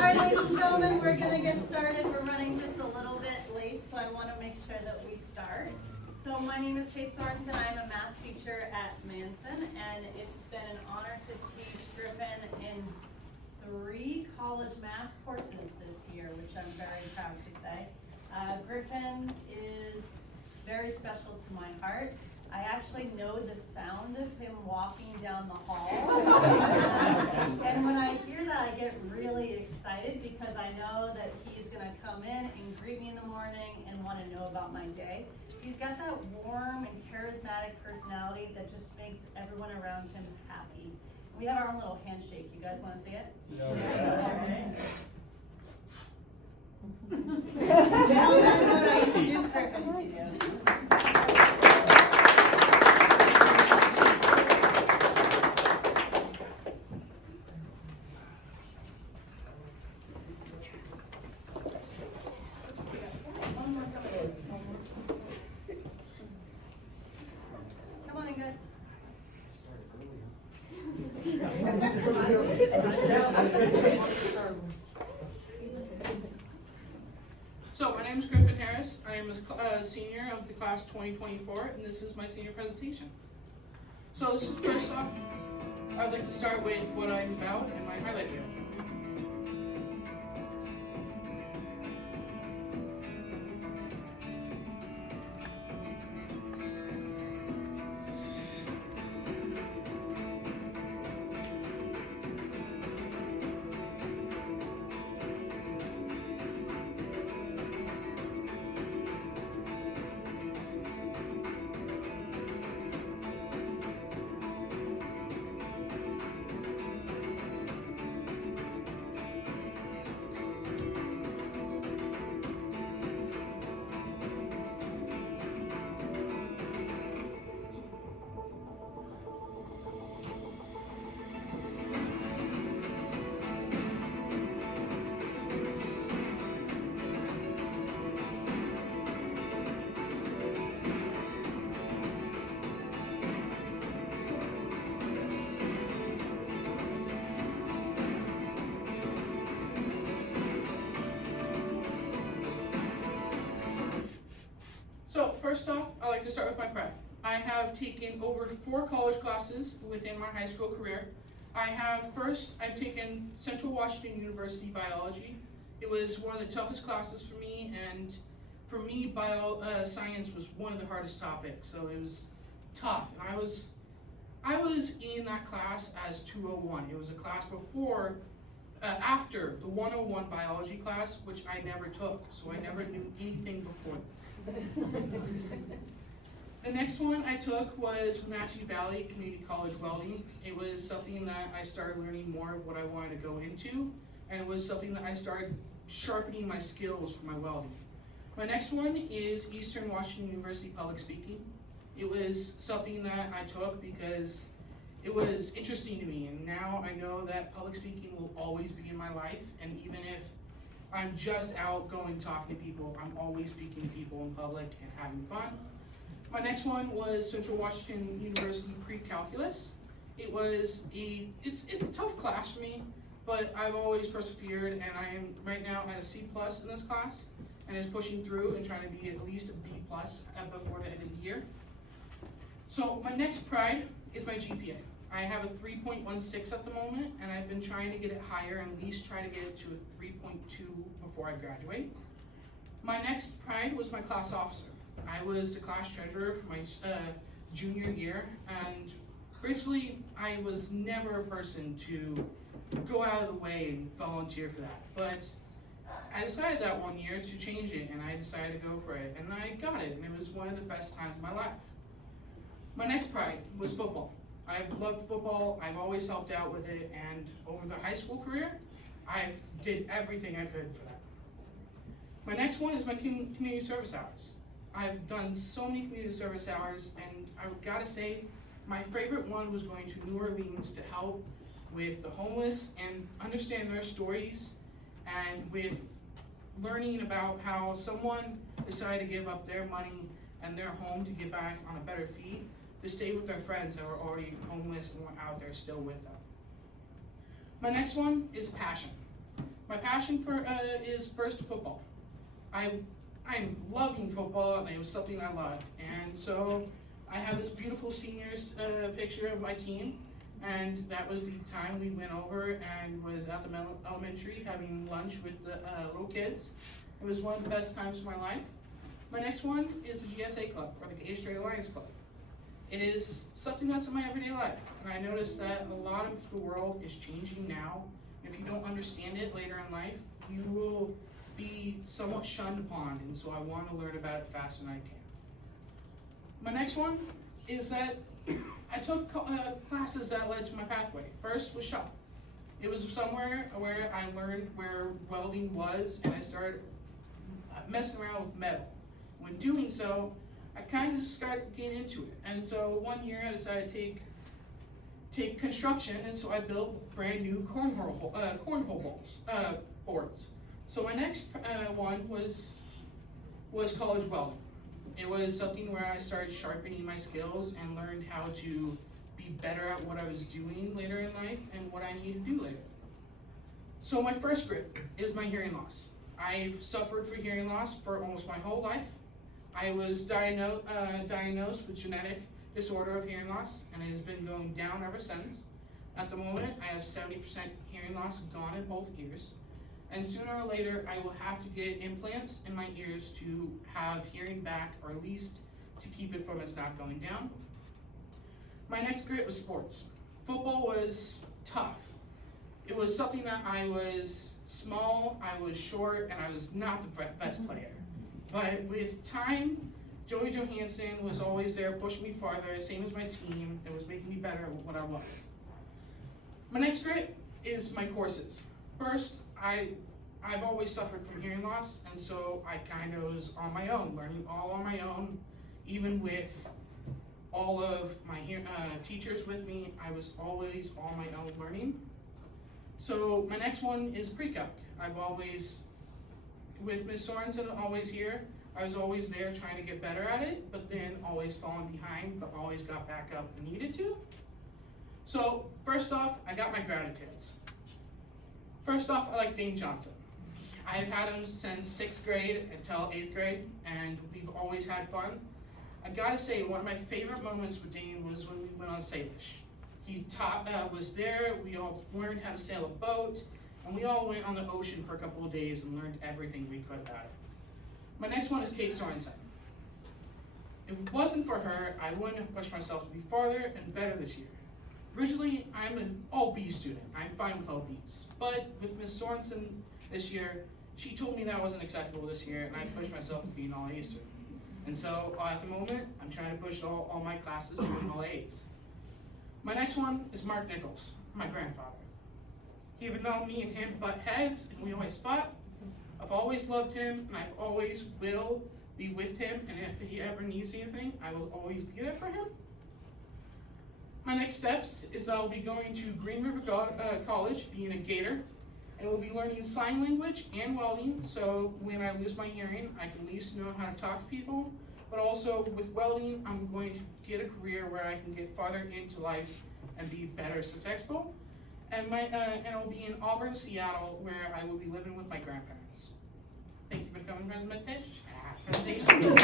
right, ladies and gentlemen, we're going to get started. We're running just a little bit late, so I want to make sure that we start. So my name is Kate Sorensen. I'm a math teacher at Manson, and it's been an honor to teach Griffin in 3 college math courses this year, which I'm very proud to say. Griffin is very special to my heart. I actually know the sound of him walking down the hall. And when I hear that, I get really excited because I know that he's going to come in and greet me in the morning and want to know about my day. He's got that warm and charismatic personality that just makes everyone around him happy. We have our own little handshake. You guys want to see it? No. All right. Well, that's what I introduced Griffin to you. Come on in, guys. So my name is Griffin Harris. I am a senior of the class 2024, and this is my senior presentation. So this is first off, I'd like to start with what I'm about and my highlight reel. So first off, I like to start with my pride. I have taken over 4 college classes within my high school career. I've taken Central Washington University biology. It was one of the toughest classes for me, and for me, science was one of the hardest topics, so it was tough. I was in that class as 201. It was a class after the 101 biology class, which I never took, so I never knew anything before this. The next one I took was Wenatchee Valley Community College Welding. It was something that I started learning more of what I wanted to go into, and it was something that I started sharpening my skills for my welding. My next one is Eastern Washington University Public Speaking. It was something that I took because it was interesting to me, and now I know that public speaking will always be in my life, and even if I'm just out going talking to people, I'm always speaking to people in public and having fun. My next one was Central Washington University Pre-Calculus. It's a tough class for me, but I've always persevered, and I am right now at a C+ in this class, and is pushing through and trying to be at least a B+ before the end of the year. So my next pride is my GPA. I have a 3.16 at the moment, and I've been trying to get it higher and at least try to get it to a 3.2 before I graduate. My next pride was my class officer. I was the class treasurer for my junior year, and originally I was never a person to go out of the way and volunteer for that, but I decided that one year to change it, and I decided to go for it, and I got it, and it was one of the best times of my life. My next pride was football. I've loved football, I've always helped out with it, and over the high school career, I did everything I could for that. My next one is my community service hours. I've done so many community service hours, and I've got to say, my favorite one was going to New Orleans to help with the homeless and understand their stories, and with learning about how someone decided to give up their money and their home to get back on a better feet, to stay with their friends that were already homeless and were out there still with them. My next one is passion. My passion for is first football. I'm loving football, and it was something I loved. And so I have this beautiful seniors picture of my team, and that was the time we went over and was at the elementary having lunch with the little kids. It was one of the best times of my life. My next one is the GSA Club, or the Gay Straight Alliance Club. It is something that's in my everyday life, and I noticed that a lot of the world is changing now. If you don't understand it later in life, you will be somewhat shunned upon, and so I want to learn about it faster than I can. My next one is that I took classes that led to my pathway. First was shop. It was somewhere where I learned where welding was, and I started messing around with metal. When doing so, I kind of started getting into it. And so one year I decided to take construction, and so I built brand new cornhole boards. So my next one was college welding. It was something where I started sharpening my skills and learned how to be better at what I was doing later in life and what I needed to do later. So my first grit is my hearing loss. I've suffered from hearing loss for almost my whole life. I was diagnosed with genetic disorder of hearing loss, and it has been going down ever since. At the moment, I have 70% hearing loss gone in both ears, and sooner or later, I will have to get implants in my ears to have hearing back, or at least to keep it from its not going down. My next grit was sports. Football was tough. It was something that I was small, I was short, and I was not the best player. But with time, Joey Johansson was always there, pushing me farther, same as my team. It was making me better at what I was. My next grit is my courses. First, I've always suffered from hearing loss, and so I kind of was on my own, learning all on my own. Even with all of my teachers with me, I was always on my own learning. So my next one is pre-calc. I've always, with Ms. Sorensen always here, I was always there trying to get better at it, but then always falling behind, but always got back up and needed to. So first off, I got my gratitudes. First off, I like Dane Johnson. I've had him since 6th grade until 8th grade, and we've always had fun. I gotta say, one of my favorite moments with Dane was when we went on Salish. He was there, we all learned how to sail a boat, and we all went on the ocean for a couple of days and learned everything we could about it. My next one is Kate Sorensen. If it wasn't for her, I wouldn't have pushed myself to be farther and better this year. Originally, I'm an all B student. I'm fine with all Bs. But with Ms. Sorensen this year, she told me that wasn't acceptable this year, and I pushed myself to be an all A student. And so at the moment, I'm trying to push all my classes to an all A's. My next one is Mark Nichols, my grandfather. Even though me and him butt heads and we always fought, I've always loved him, and I always will be with him, and if he ever needs anything, I will always be there for him. My next steps is I'll be going to Green River College, being a Gator, and we'll be learning sign language and welding, so when I lose my hearing, I can at least know how to talk to people. But also with welding, I'm going to get a career where I can get farther into life and be better successful. And I'll be in Auburn, Seattle, where I will be living with my grandparents. Thank you for coming to my presentation.